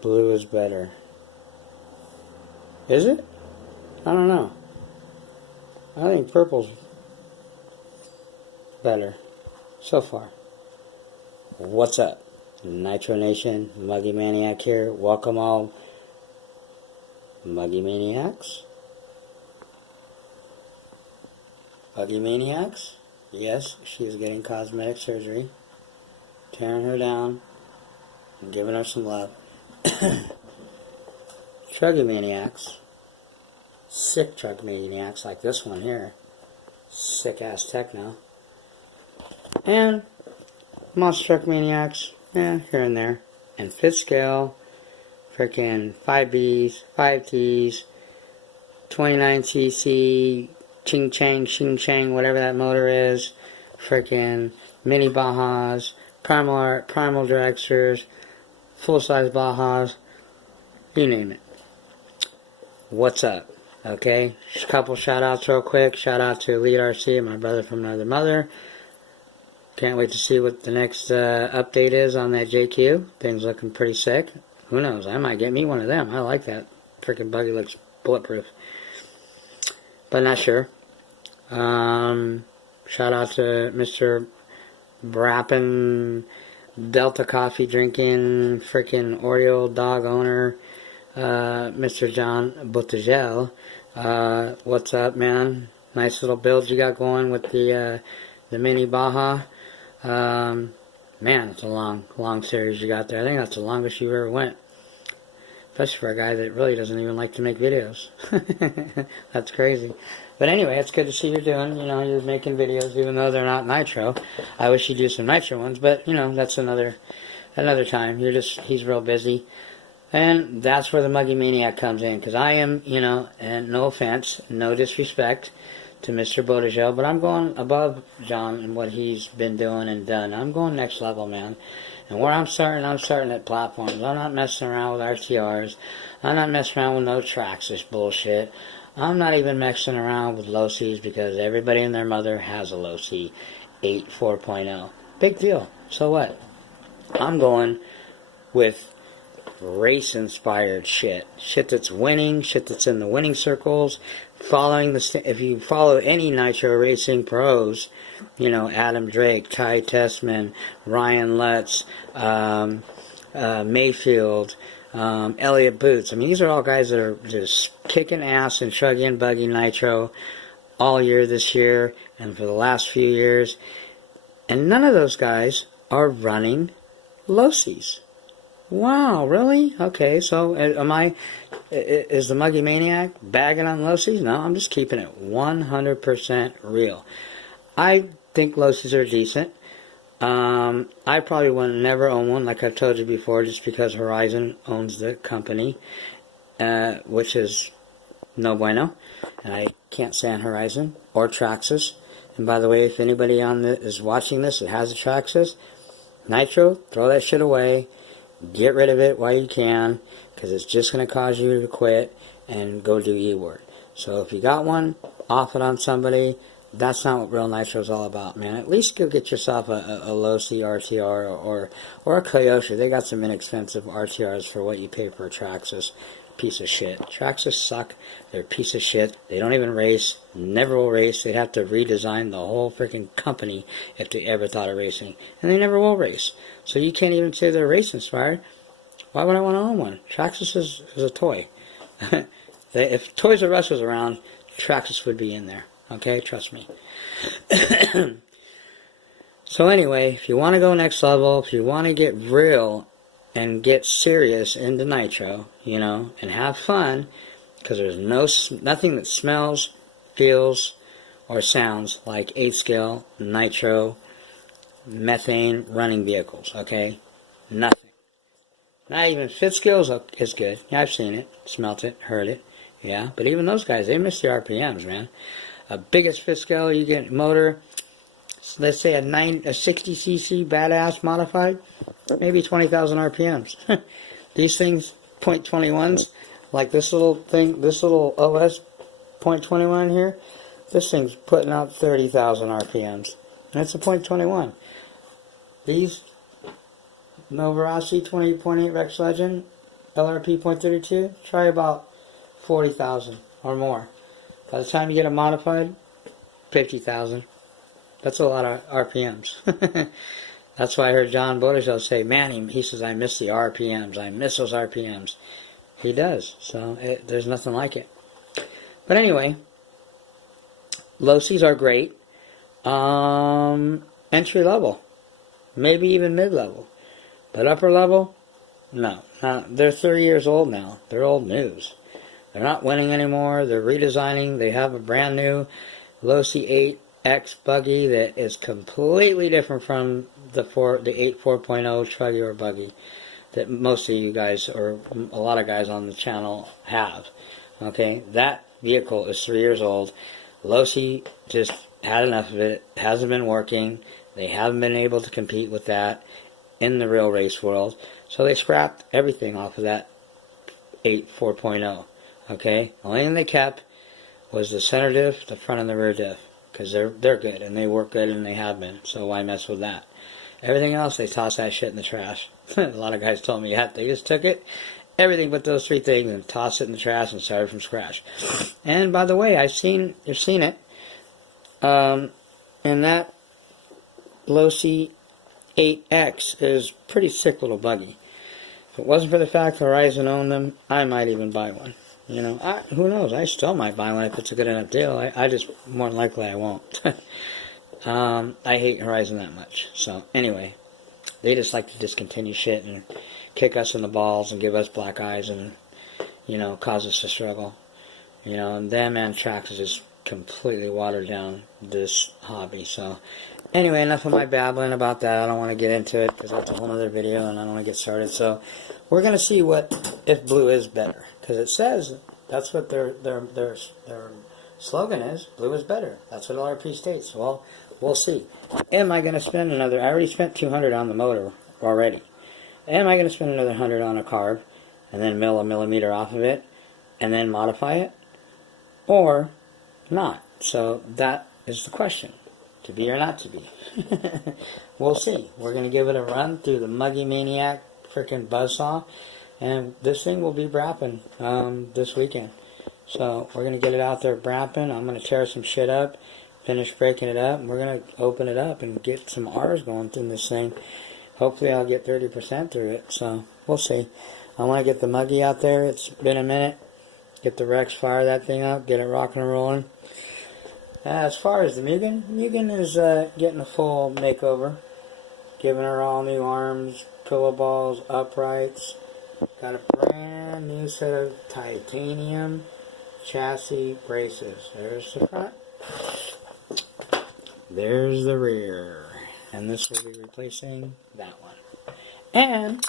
Blue is better. Is it? I don't know. I think purple's better so far. What's up? Nitro Nation, Muggy Maniac here. Welcome all Muggy Maniacs. Muggy Maniacs? Yes, she is getting cosmetic surgery. Tearing her down and giving her some love. Chuggy Maniacs. Sick Chug Maniacs like this one here. Sick ass techno. And Monster Truck Maniacs, here and there. And fifth scale, freaking 5Bs, 5Ts, 29cc, Ching Chang, Xing Chang, whatever that motor is, freaking mini Bajas, primal dragsters, full size Bajas, you name it. What's up? Okay, just a couple shout outs real quick. Shout out to Elite RC, my brother from another mother. Can't wait to see what the next update is on that JQ. Things looking pretty sick. Who knows? I might get me one of them. I like that. Freaking buggy looks bulletproof. But not sure. Shout out to Mr. Brappen, Delta coffee drinking, freaking Oreo dog owner, Mr. John Buttigel. What's up, man? Nice little build you got going with the mini Baja. Man, it's a long series you got there. I think that's the longest you ever went. Especially for a guy that really doesn't even like to make videos. That's crazy. But anyway, it's good to see you're doing. You know, you're making videos even though they're not nitro. I wish you'd do some nitro ones, but you know, that's another time. He's real busy. And that's where the Muggy Maniac comes in, because I am, you know, and no offense, no disrespect to Mr. Buttigel, but I'm going above John and what he's been doing and done. I'm going next level, man. And where I'm starting at platforms. I'm not messing around with RTRs. I'm not messing around with no tracks, this bullshit. I'm not even messing around with low Cs because everybody and their mother has a low C 8 4.0. Big deal. So what? I'm going with race-inspired shit that's winning, shit that's in the winning circles, if you follow any nitro racing pros, you know, Adam Drake, Ty Tessman, Ryan Lutz, Mayfield, Elliott Boots. I mean, these are all guys that are just kicking ass and chugging buggy nitro all year this year and for the last few years, and none of those guys are running low Cs. Wow, really? Okay, so is the Muggy Maniac bagging on low Cs? No, I'm just keeping it 100% real. I think low Cs are decent. I probably would never own one, like I've told you before, just because Horizon owns the company, which is no bueno. And I can't stand Horizon or Traxxas. And by the way, if anybody is watching this that has a Traxxas, Nitro, throw that shit away. Get rid of it while you can, because it's just going to cause you to quit and go do E-Word. So if you got one, off it on somebody. That's not what real nitro is all about, man. At least go get yourself a low C RTR or a Kyosho. They got some inexpensive RTRs for what you pay for a Traxxas. Piece of shit. Traxxas suck. They're a piece of shit. They don't even race. Never will race. They'd have to redesign the whole freaking company if they ever thought of racing. And they never will race. So you can't even say they're race inspired. Why would I want to own one? Traxxas is a toy. If Toys R Us was around, Traxxas would be in there. Okay? Trust me. So anyway, if you want to go next level, if you want to get real and get serious into nitro, you know, and have fun, because there's nothing that smells, feels, or sounds like 8-scale nitro methane running vehicles, okay? Nothing. Not even 5th scale is good. Yeah, I've seen it, smelt it, heard it. Yeah, but even those guys, they miss the RPMs, man. A biggest fifth scale you get motor, let's say a 60cc badass modified, maybe 20,000 RPMs. These things, .21s, like this little thing, this little OS .21 here, this thing's putting out 30,000 RPMs. That's a .21. These Novarossi 20.8 Rex Legend, LRP .32, try about 40,000 or more. By the time you get it modified, 50,000. That's a lot of RPMs. That's why I heard John Bodeshell say, man, he says, I miss the RPMs. I miss those RPMs. He does. So there's nothing like it. But anyway, low Cs are great. Entry level. Maybe even mid-level. But upper level, no. They're 30 years old now. They're old news. They're not winning anymore. They're redesigning. They have a brand new low C 8X buggy that is completely different from the 8 4.0 truggy or buggy that most of you guys, or a lot of guys on the channel, have. Okay, that vehicle is 3 years old. Low C just had enough of it. It hasn't been working. They haven't been able to compete with that in the real race world. So they scrapped everything off of that 8 4.0. Okay, the only thing they kept was the center diff, the front and the rear diff, because they're good and they work good and they have been. So why mess with that? Everything else, they toss that shit in the trash. A lot of guys told me, yeah, they just took it, everything but those three things, and tossed it in the trash and started from scratch. And by the way, you've seen it, and that low C 8X is pretty sick little buggy. If it wasn't for the fact that Horizon owned them, I might even buy one. You know, who knows? I still might buy one if it's a good enough deal. I just, more than likely, I won't. I hate Horizon that much. So, anyway, they just like to discontinue shit and kick us in the balls and give us black eyes and, you know, cause us to struggle. You know, and them and Trax has just completely watered down this hobby. So, anyway, enough of my babbling about that. I don't want to get into it because that's a whole other video and I don't want to get started. So, we're going to see if blue is better. Because it says that's what their slogan is. Blue is better. That's what LRP states. Well, we'll see. Am I going to spend another? I already spent $200 on the motor already. Am I going to spend another $100 on a carb, and then mill a millimeter off of it, and then modify it, or not? So that is the question: to be or not to be. We'll see. We're going to give it a run through the Muggy Maniac freaking buzzsaw. And this thing will be brapping this weekend. So we're going to get it out there brapping. I'm going to tear some shit up, finish breaking it up, and we're going to open it up and get some R's going through this thing. Hopefully I'll get 30% through it. So we'll see. I want to get the Muggy out there. It's been a minute. Get the Rex, fire that thing up, get it rocking and rolling. As far as the Mugen is getting a full makeover. Giving her all new arms, pillow balls, uprights. Got a brand new set of titanium chassis braces. There's the front. There's the rear. And this will be replacing that one. And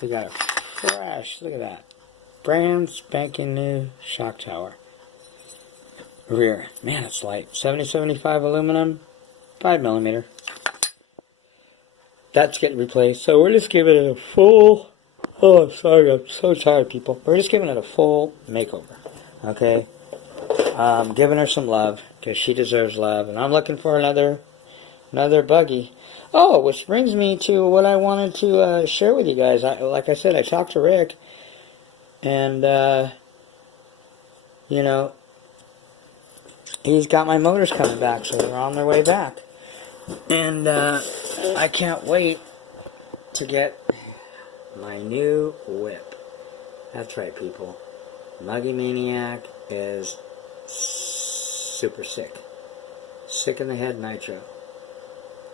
we got a fresh, look at that, brand spanking new shock tower. Rear. Man, it's light. 7075 aluminum, 5mm. That's getting replaced. So we're just giving it a full... Oh, sorry, I'm so tired, people. We're just giving it a full makeover, okay? Giving her some love, because she deserves love, and I'm looking for another buggy. Oh, which brings me to what I wanted to share with you guys. Like I said, I talked to Rick, and, you know, he's got my motors coming back, so they're on their way back. And I can't wait to get my new whip. That's right, people. Muggy Maniac is super sick. Sick in the head nitro.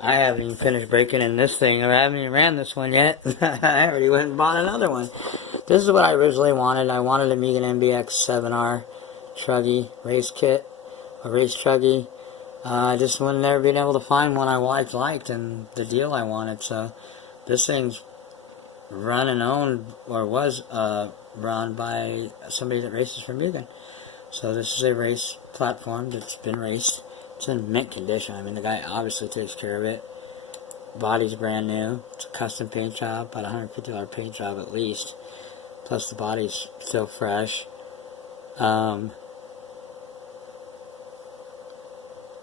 I haven't even finished breaking in this thing. I haven't even ran this one yet. I already went and bought another one. This is what I originally wanted. I wanted a Mugen MBX 7R truggy race kit. A race truggy. I just would never been able to find one I liked and the deal I wanted. So this thing's run and owned, or was run by somebody that races for Mugen. So this is a race platform that's been raced. It's in mint condition. I mean, the guy obviously takes care of it. Body's brand new. It's a custom paint job, about $150 paint job at least. Plus the body's still fresh. But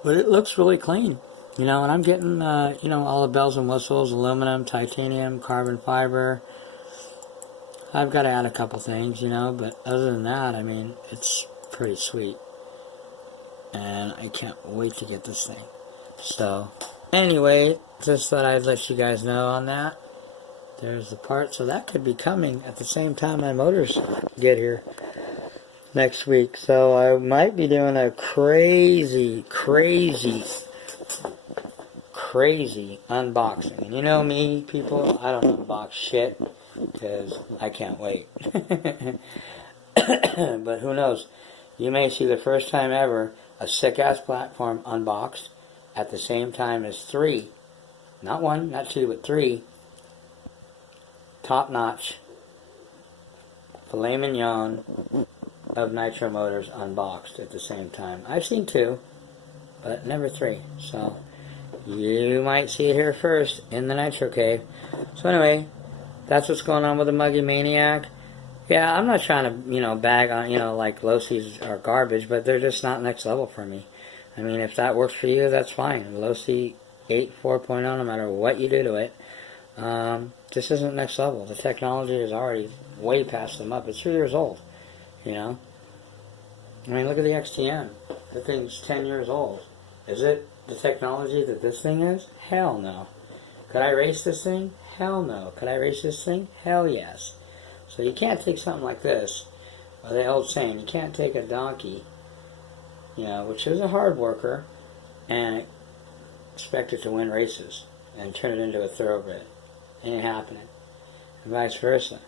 it looks really clean. You know, and I'm getting, you know, all the bells and whistles, aluminum, titanium, carbon fiber. I've got to add a couple things, you know, but other than that, I mean, it's pretty sweet. And I can't wait to get this thing. So, anyway, just thought I'd let you guys know on that. There's the part, so that could be coming at the same time my motors get here next week. So I might be doing a crazy unboxing. And you know me, people, I don't unbox shit because I can't wait. But who knows? You may see the first time ever a sick-ass platform unboxed at the same time as 3, not 1, not 2, but 3 top-notch filet mignon of nitro motors unboxed at the same time. I've seen 2, but never 3. So you might see it here first in the Nitro Cave. So anyway, that's what's going on with the Muggy Maniac. Yeah, I'm not trying to, you know, bag on, you know, like Low-C's are garbage, but they're just not next level for me. I mean, if that works for you, that's fine. Low-C 8 4.0, no matter what you do to it, this isn't next level. The technology is already way past them up. It's 3 years old, you know. I mean, look at the XTM. The thing's 10 years old. Is it the technology that this thing is? Hell no. Could I race this thing? Hell no. Could I race this thing? Hell yes. So you can't take something like this, or the old saying, you can't take a donkey, you know, which is a hard worker, and expect it to win races and turn it into a thoroughbred. Ain't happening. And vice versa.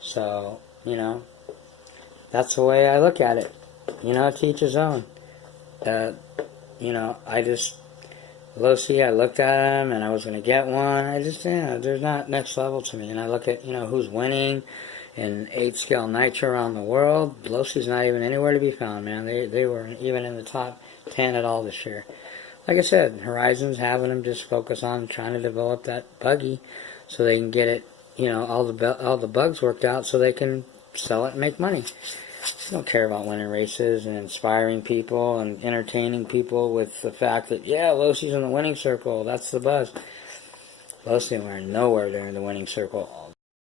So, you know, that's the way I look at it. You know, to each his own. You know, I just, Low-C, I looked at him and I was going to get one. I just, you know, they're not next level to me. And I look at, you know, who's winning in 8-scale nitro around the world. Low-C's not even anywhere to be found, man. They were even in the top 10 at all this year. Like I said, Horizon's having them just focus on trying to develop that buggy so they can get it, you know, all the bugs worked out so they can sell it and make money. I don't care about winning races and inspiring people and entertaining people with the fact that, yeah, Low-C's in the winning circle. That's the buzz. Low-C were nowhere during the winning circle